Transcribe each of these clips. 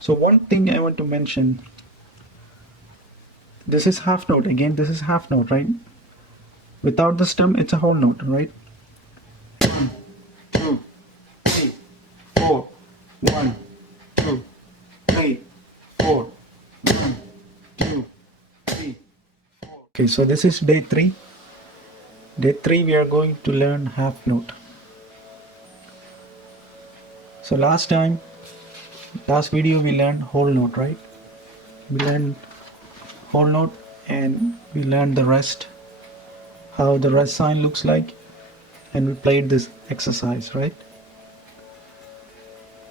So one thing I want to mention, this is half note. Again, this is half note, right? Without the stem, it's a whole note, right? 1, 2, 3, 4. 1, 2, 3, 4. 1, 2, 3, 4. Okay, so this is day 3. Day 3 we are going to learn half note. So last video we learned whole note, right? We learned whole note and we learned the rest, how the rest sign looks like, and we played this exercise, right?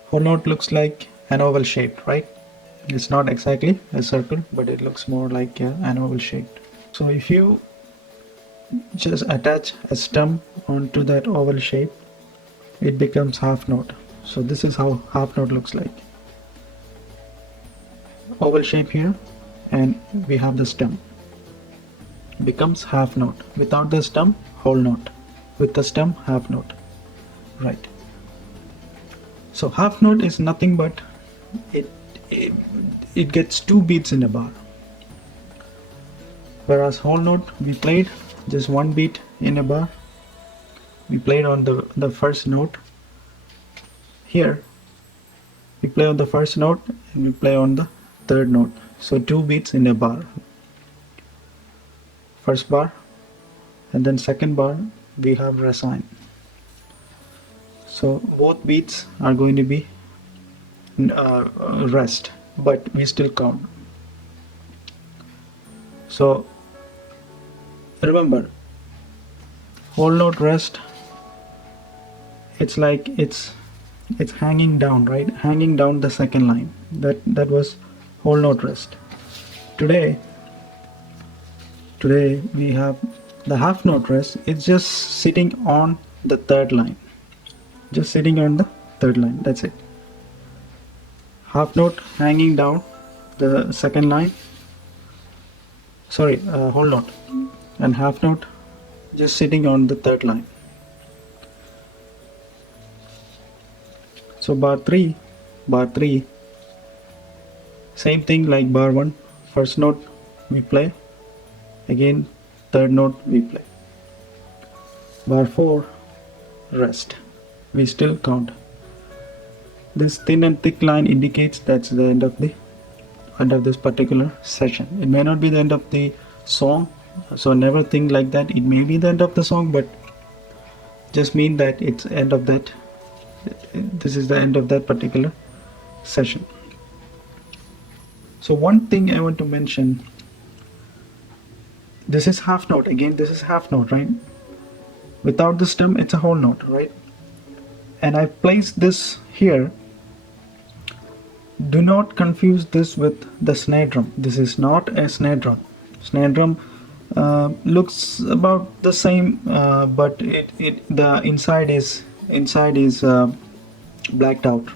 Whole note looks like an oval shape, right? It's not exactly a circle, but it looks more like an oval shape. So if you just attach a stem onto that oval shape, it becomes half note. So this is how half note looks like. Oval shape here, and we have the stem. Becomes half note. Without the stem, whole note. With the stem, half note. Right. So half note is nothing but it gets 2 beats in a bar. Whereas whole note, we played just 1 beat in a bar. We played on the first note. Here, we play on the first note and we play on the third note. So 2 beats in a bar. First bar, and then second bar we have resign. So both beats are going to be rest, but we still count. So remember, whole note rest, it's like it's hanging down, right? Hanging down the second line. That was whole note rest. Today we have the half note rest. It's just sitting on the third line. Just sitting on the third line. That's it. Half note hanging down the second line. Sorry, whole note. And half note just sitting on the third line. So bar 3, same thing like bar 1. First note we play. Again, third note we play. Bar 4, rest. We still count. This thin and thick line indicates that's the end of this particular session. It may not be the end of the song, so never think like that. It may be the end of the song, but just mean that it's end of that. This is the end of that particular session. So one thing I want to mention, this is half note. Again, this is half note, right? Without the stem, it's a whole note, right? And I placed this here. Do not confuse this with the snare drum. This is not a snare drum. Snare drum looks about the same, but the inside is blacked out.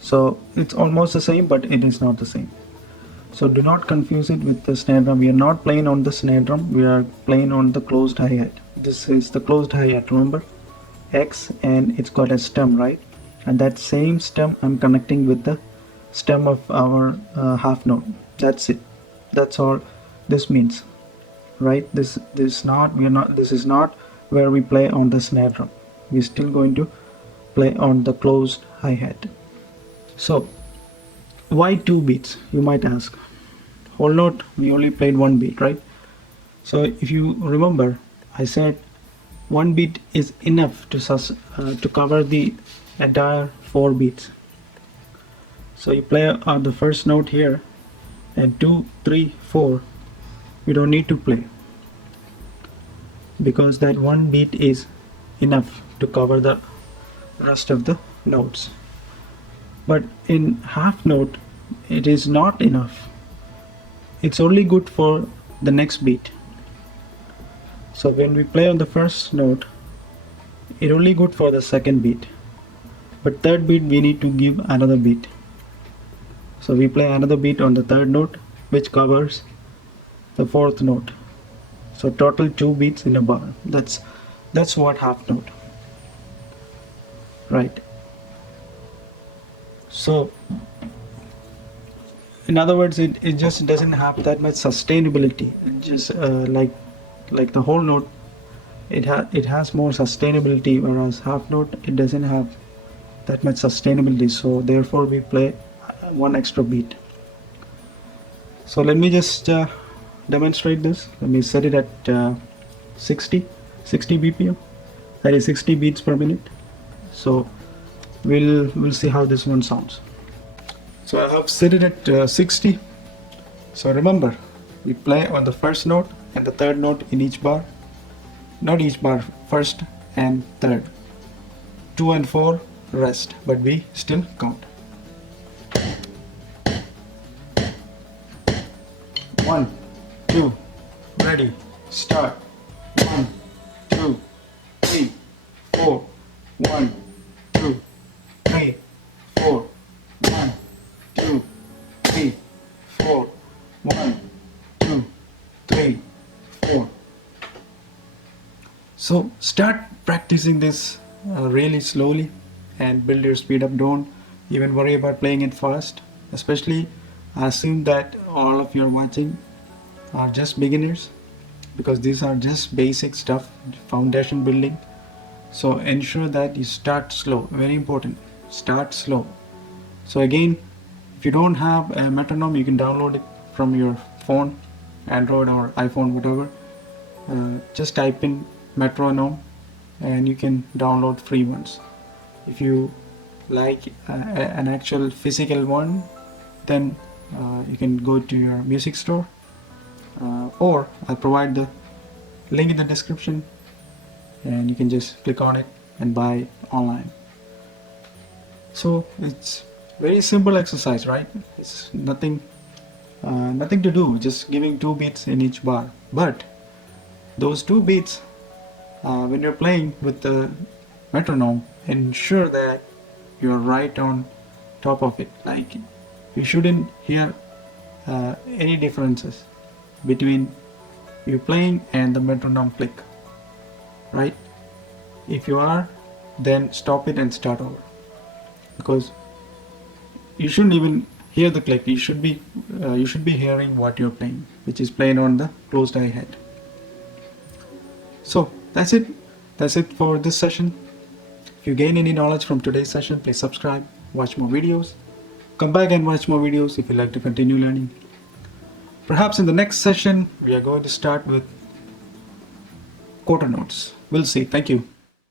So it's almost the same, but it is not the same. So do not confuse it with the snare drum. We are not playing on the snare drum. We are playing on the closed hi-hat. This is the closed hi-hat, remember? X, and it's got a stem, right? And that same stem I'm connecting with the stem of our half note. That's it. That's all this means, right? This is not where we play on the snare drum. We're still going to play on the closed hi-hat. So why 2 beats, you might ask? Whole note we only played 1 beat, right? So if you remember, I said 1 beat is enough to cover the entire 4 beats. So you play on the first note here, and 2, 3, 4 you don't need to play, because that 1 beat is enough to cover the rest of the notes. But in half note, it is not enough. It's only good for the next beat. So when we play on the first note, it's only good for the second beat. But third beat we need to give another beat. So we play another beat on the third note, which covers the fourth note. So total 2 beats in a bar. That's what half note. Right. So In other words, it just doesn't have that much sustainability. It just like the whole note, it has more sustainability, whereas half note it doesn't have that much sustainability. So therefore we play one extra beat. So let me just demonstrate this. Let me set it at 60 bpm, that is 60 beats per minute. So we'll see how this one sounds. So I have set it at 60. So remember, we play on the first note and the third note in each bar. Not each bar, first and third. 2 and 4 rest, but we still count. 1, 2, ready, start. 1, 2, 3, 4. 1, 2, 3, 4. 1, 2, 3, 4. 1, 2, 3, 4. So start practicing this really slowly and build your speed up. Don't even worry about playing it fast. Especially, I assume that all of you are watching are just beginners, because these are just basic stuff, foundation building. So ensure that you start slow. Very important. Start slow. So again, if you don't have a metronome, you can download it from your phone, Android or iPhone, whatever. Just type in metronome and you can download free ones. If you like an actual physical one, then you can go to your music store, or I'll provide the link in the description and you can just click on it and buy online. So it's very simple exercise, right? It's nothing to do, just giving 2 beats in each bar. But those 2 beats, when you're playing with the metronome, ensure that you're right on top of it. Like, you shouldn't hear any differences between you playing and the metronome click, right? If you are, then stop it and start over, because you shouldn't even hear the click. You should be hearing what you're playing, which is playing on the closed hi-hat. So that's it for this session. If you gain any knowledge from today's session, please subscribe, watch more videos, come back and watch more videos if you like to continue learning. Perhaps in the next session we are going to start with quarter notes. We'll see. Thank you.